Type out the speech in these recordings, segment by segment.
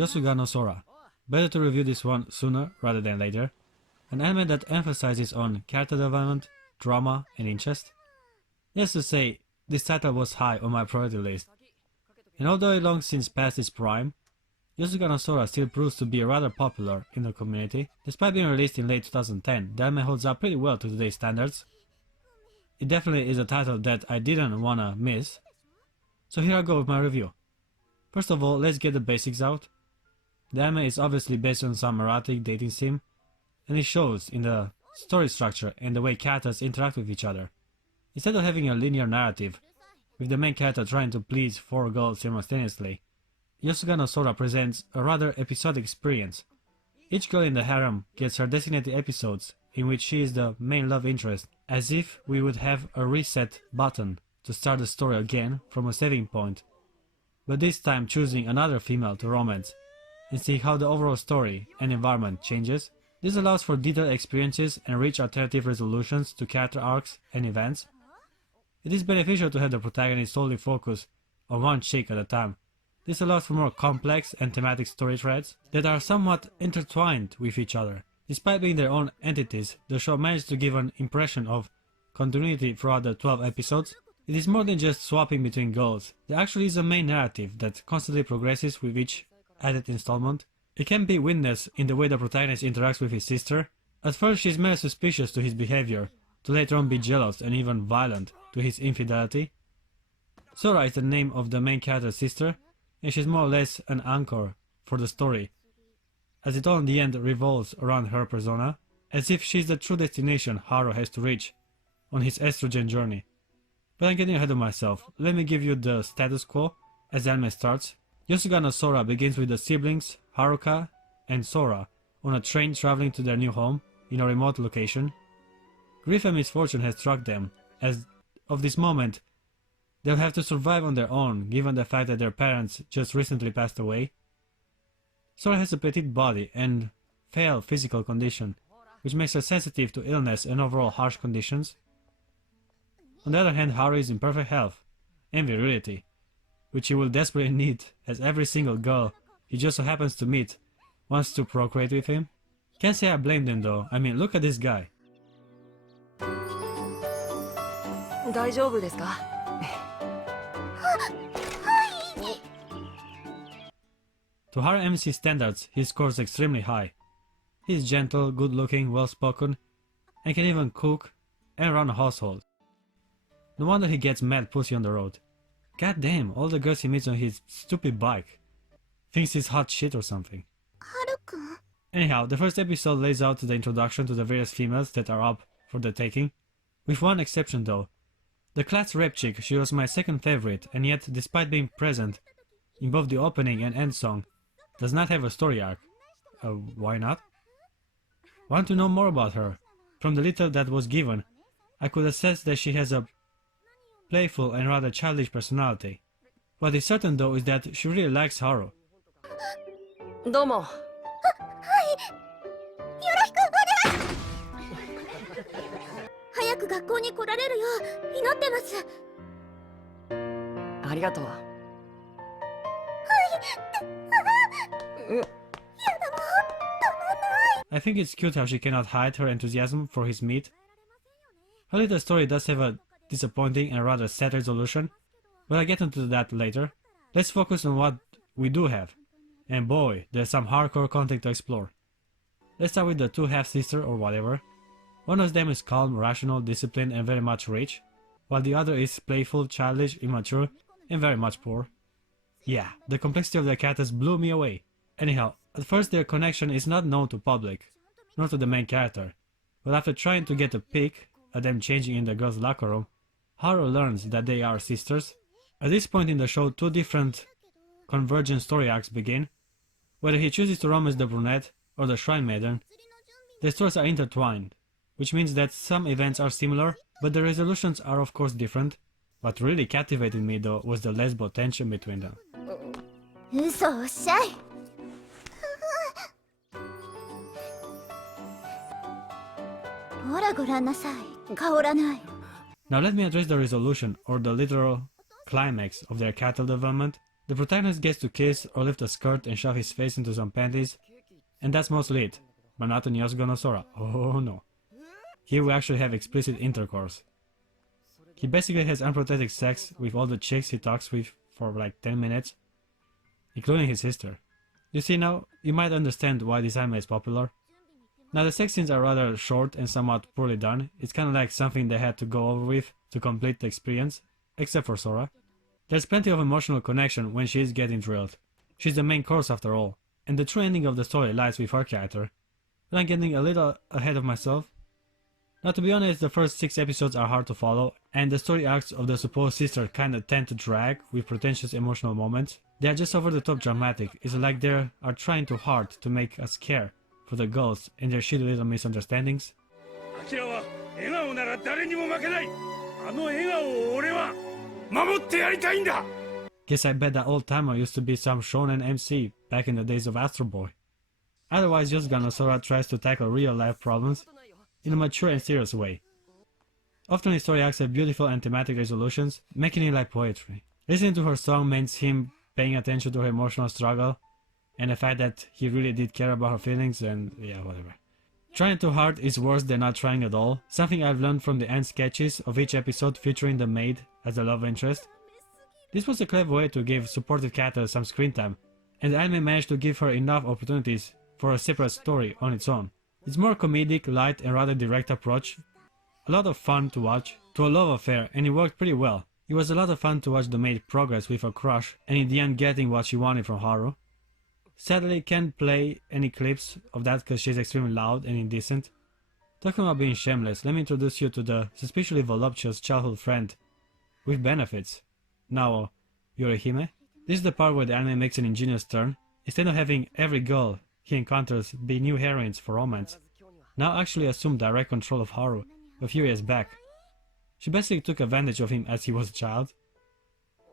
Yosuga no Sora. Better to review this one sooner rather than later. An anime that emphasizes on character development, drama and interest. Needless to say, this title was high on my priority list. And although it long since passed its prime, Yosuga no Sora still proves to be rather popular in the community. Despite being released in late 2010, the anime holds up pretty well to today's standards. It definitely is a title that I didn't wanna miss. So here I go with my review. First of all, let's get the basics out. The anime is obviously based on some erotic dating sim, and it shows in the story structure and the way characters interact with each other. Instead of having a linear narrative, with the main character trying to please 4 girls simultaneously, Yosuga no Sora presents a rather episodic experience. Each girl in the harem gets her designated episodes in which she is the main love interest, as if we would have a reset button to start the story again from a saving point, but this time choosing another female to romance, and see how the overall story and environment changes. This allows for detailed experiences and rich alternative resolutions to character arcs and events. It is beneficial to have the protagonist solely focus on one chick at a time. This allows for more complex and thematic story threads that are somewhat intertwined with each other. Despite being their own entities, the show managed to give an impression of continuity throughout the 12 episodes. It is more than just swapping between girls. There actually is a main narrative that constantly progresses with each added installment. It can be witnessed in the way the protagonist interacts with his sister. At first she is merely suspicious to his behavior, to later on be jealous and even violent to his infidelity. Sora is the name of the main character's sister, and she is more or less an anchor for the story, as it all in the end revolves around her persona, as if she is the true destination Haru has to reach on his estrogen journey. But I'm getting ahead of myself. Let me give you the status quo as the anime starts. Yosuga no Sora begins with the siblings Haruka and Sora on a train traveling to their new home in a remote location. Grief and misfortune has struck them. As of this moment, they'll have to survive on their own, given the fact that their parents just recently passed away. Sora has a petite body and frail physical condition, which makes her sensitive to illness and overall harsh conditions. On the other hand, Haru is in perfect health and virility, which he will desperately need, as every single girl he just so happens to meet wants to procreate with him. Can't say I blame them though. I mean, look at this guy. To Haru MC standards, he scores extremely high. He is gentle, good looking, well spoken, and can even cook and run a household. No wonder he gets mad pussy on the road. God damn, all the girls he meets on his stupid bike. Thinks he's hot shit or something. Anyhow, the first episode lays out the introduction to the various females that are up for the taking. With one exception though. The class rap chick, she was my second favorite, and yet despite being present in both the opening and end song, does not have a story arc. Why not? Want to know more about her? From the little that was given, I could assess that she has a playful and rather childish personality. What is certain though is that she really likes Haru. Domo. Arigatou. I think it's cute how she cannot hide her enthusiasm for his meat. Her little story does have a disappointing and rather sad resolution, but I'll get into that later. Let's focus on what we do have. And boy, there's some hardcore content to explore. Let's start with the two half-sister or whatever. One of them is calm, rational, disciplined and very much rich, while the other is playful, childish, immature and very much poor. Yeah, the complexity of their characters blew me away. Anyhow, at first their connection is not known to public, nor to the main character, but after trying to get a peek at them changing in the girls' locker room, Haru learns that they are sisters. At this point in the show, two different convergent story arcs begin. Whether he chooses to romance the brunette or the shrine maiden, the stories are intertwined, which means that some events are similar, but the resolutions are of course different. What really captivated me though was the lesbo tension between them. Now let me address the resolution or the literal climax of their character development. The protagonist gets to kiss or lift a skirt and shove his face into some panties, and that's mostly it, but not in Yosuga no Sora. Oh no. Here we actually have explicit intercourse. He basically has unprotected sex with all the chicks he talks with for like 10 minutes, including his sister. You see now, you might understand why this anime is popular. Now the sex scenes are rather short and somewhat poorly done. It's kinda like something they had to go over with to complete the experience, except for Sora. There's plenty of emotional connection when she is getting drilled. She's the main course after all, and the true ending of the story lies with her character. But I'm getting a little ahead of myself. Now to be honest, the first 6 episodes are hard to follow, and the story arcs of the supposed sister kinda tend to drag with pretentious emotional moments. They are just over the top dramatic. It's like they are trying too hard to make us care for the girls and their shitty little misunderstandings. Guess I bet that old timer used to be some shonen MC back in the days of Astro Boy. Otherwise, Yosuga no Sora tries to tackle real life problems in a mature and serious way. Often his story arcs have beautiful and thematic resolutions, making it like poetry. Listening to her song means him paying attention to her emotional struggle, and the fact that he really did care about her feelings, and yeah, whatever. Trying too hard is worse than not trying at all, something I've learned from the end sketches of each episode featuring the maid as the love interest. This was a clever way to give supportive characters some screen time, and the anime managed to give her enough opportunities for a separate story on its own. It's more comedic, light and rather direct approach. A lot of fun to watch, to a love affair, and it worked pretty well. It was a lot of fun to watch the maid progress with her crush, and in the end getting what she wanted from Haru. Sadly, can't play any clips of that because she's extremely loud and indecent. Talking about being shameless, let me introduce you to the suspiciously voluptuous childhood friend with benefits. Now, Yorihime. This is the part where the anime makes an ingenious turn. Instead of having every girl he encounters be new heroines for romance, now actually assume direct control of Haru a few years back. She basically took advantage of him as he was a child.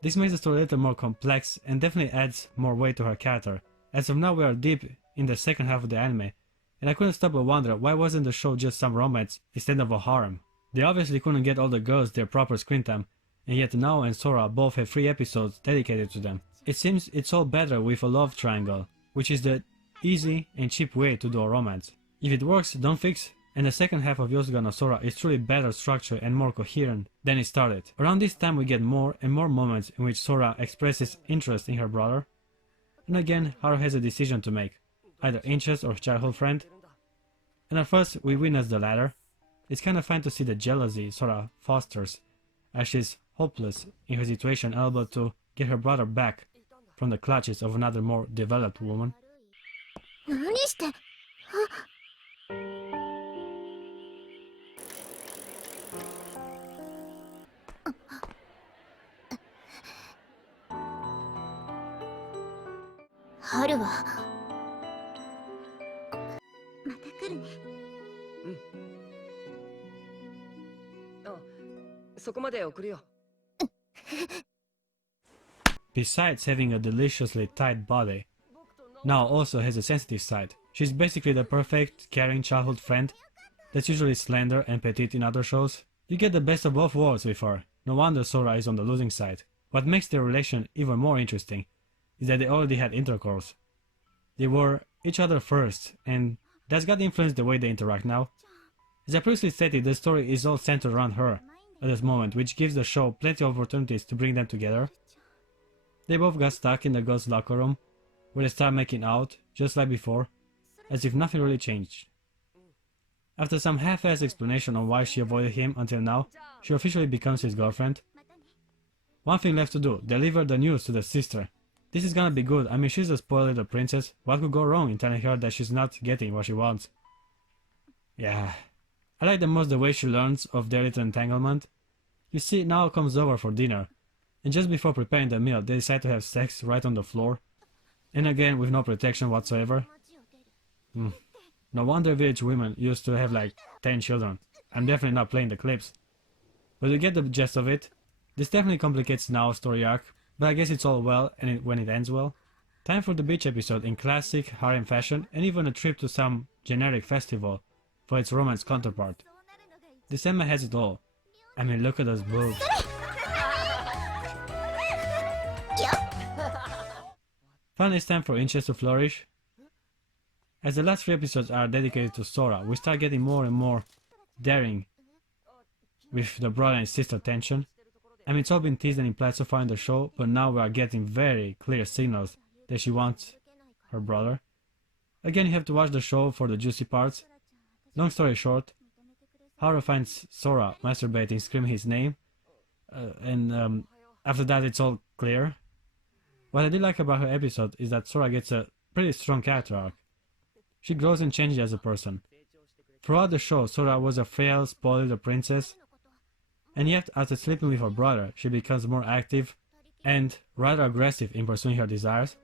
This makes the story a little more complex and definitely adds more weight to her character. As of now we are deep in the second half of the anime, and I couldn't stop but wonder why wasn't the show just some romance instead of a harem. They obviously couldn't get all the girls their proper screen time, and yet Nao and Sora both have 3 episodes dedicated to them. It seems it's all better with a love triangle, which is the easy and cheap way to do a romance. If it works, don't fix, and the second half of Yosuga no Sora is truly better structured and more coherent than it started. Around this time we get more and more moments in which Sora expresses interest in her brother, and again Haru has a decision to make, either interest or childhood friend, and at first we witness the latter. It's kinda fun to see the jealousy Sora fosters as she's hopeless in her situation, able to get her brother back from the clutches of another more developed woman. 何して。春はまた来るね。あ、そこまで送るよ。Besides having a deliciously tight body, Nao also has a sensitive side. She's basically the perfect, caring childhood friend that's usually slender and petite in other shows. You get the best of both worlds with her. No wonder Sora is on the losing side. What makes their relation even more interesting is that they already had intercourse. They were each other first, and that's got influenced the way they interact now. As I previously stated, the story is all centered around her at this moment, which gives the show plenty of opportunities to bring them together. They both got stuck in the girls' locker room, where they start making out, just like before, as if nothing really changed. After some half-assed explanation on why she avoided him until now, she officially becomes his girlfriend. One thing left to do, deliver the news to the sister. This is gonna be good. I mean, she's a spoiled little princess. What could go wrong in telling her that she's not getting what she wants? Yeah. I like the most the way she learns of their little entanglement. You see, Nao comes over for dinner, and just before preparing the meal, they decide to have sex right on the floor. And again, with no protection whatsoever. No wonder village women used to have like 10 children. I'm definitely not playing the clips. But you get the gist of it. This definitely complicates Nao's story arc, but I guess it's all well and when it ends well. Time for the beach episode in classic harem fashion, and even a trip to some generic festival for its romance counterpart. This anime has it all. I mean, look at those boobs. Finally, it's time for interest to flourish. As the last 3 episodes are dedicated to Sora, we start getting more and more daring with the brother and sister tension. I mean, it's all been teased and implied so far in the show, but now we are getting very clear signals that she wants her brother. Again, you have to watch the show for the juicy parts. Long story short, Haru finds Sora masturbating, screaming his name, and after that it's all clear. What I did like about her episode is that Sora gets a pretty strong character arc. She grows and changes as a person. Throughout the show, Sora was a frail, spoiled princess, and yet after sleeping with her brother, she becomes more active and rather aggressive in pursuing her desires.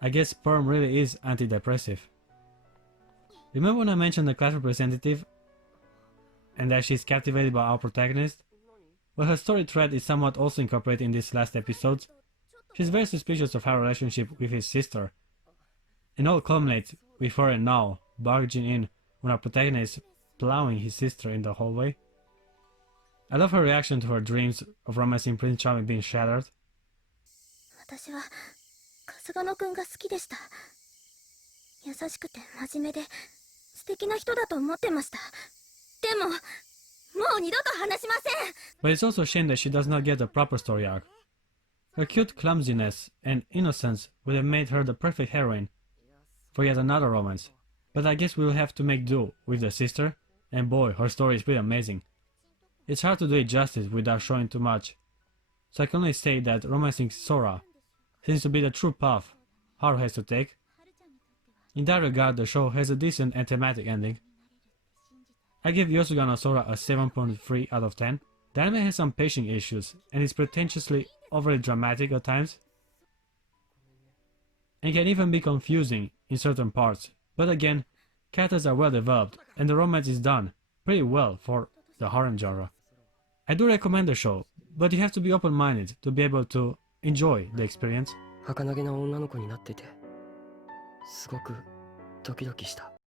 I guess sperm really is antidepressive. Remember when I mentioned the class representative and that she's captivated by our protagonist? Well, her story thread is somewhat also incorporated in these last episodes. She's very suspicious of her relationship with his sister, and all culminates with her and now barging in when our protagonist is plowing his sister in the hallway. I love her reaction to her dreams of romancing Prince Charming being shattered. 私は春日野くんが好きでした。優しくて真面目で素敵な人だと思ってました。でも、もう二度と話しません。 But it's also a shame that she does not get a proper story arc. Her cute clumsiness and innocence would have made her the perfect heroine for yet another romance. But I guess we'll have to make do with the sister, and boy, her story is pretty amazing. It's hard to do it justice without showing too much, so I can only say that romancing Sora seems to be the true path Haru has to take. In that regard, the show has a decent and thematic ending. I give Yosuga no Sora a 7.3 out of 10. The anime has some pacing issues and is pretentiously overly dramatic at times, and can even be confusing in certain parts, but again, characters are well developed and the romance is done pretty well for the harem genre. I do recommend the show, but you have to be open-minded to be able to enjoy the experience. 儚げな女の子になっててすごくドキドキした。